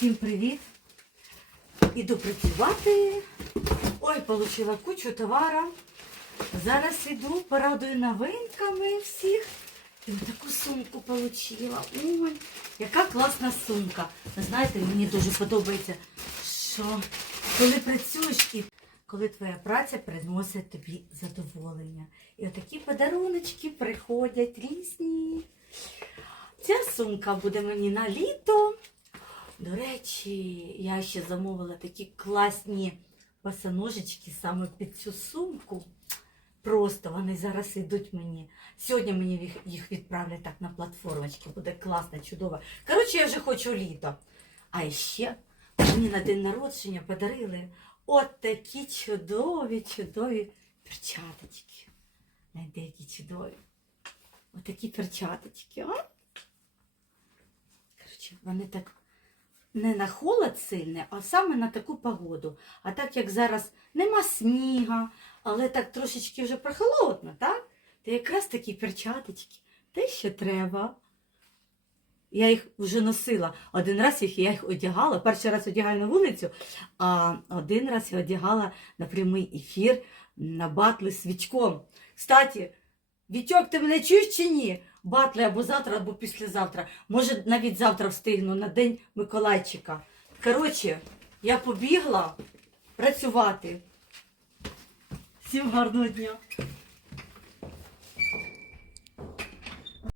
Всім привіт! Іду працювати. Ой, отримала кучу товару. Зараз іду, порадую новинками всіх. І таку сумку отримала. Ой, яка класна сумка. Ви знаєте, мені дуже подобається, що коли працюєш і коли твоя праця приносить тобі задоволення. І отакі подаруночки приходять різні. Ця сумка буде мені на літо. До речі, я ще замовила такі класні босоножечки саме під цю сумку. Просто вони зараз йдуть мені. Сьогодні мені їх- відправлять так на платформочки. Буде класно, чудово. Коротше, я вже хочу літо. А ще мені на день народження подарили от такі чудові, чудові перчаточки. Знаєте, які чудові. От такі перчаточки. А? Коротше, вони так не на холод сильний, а саме на таку погоду. А так як зараз нема сніга, але так трошечки вже прохолодно, так? То якраз такі перчаточки. Те, що треба. Я їх вже носила. Один раз їх я їх одягала. Перший раз одягаю на вулицю, а один раз я одягала на прямий ефір на батли свічком. Кстати, Вітьок, ти мене чуєш чи ні? Батли або завтра, або післязавтра. Може, навіть завтра встигну на день Миколайчика. Коротше, я побігла працювати. Всім гарного дня.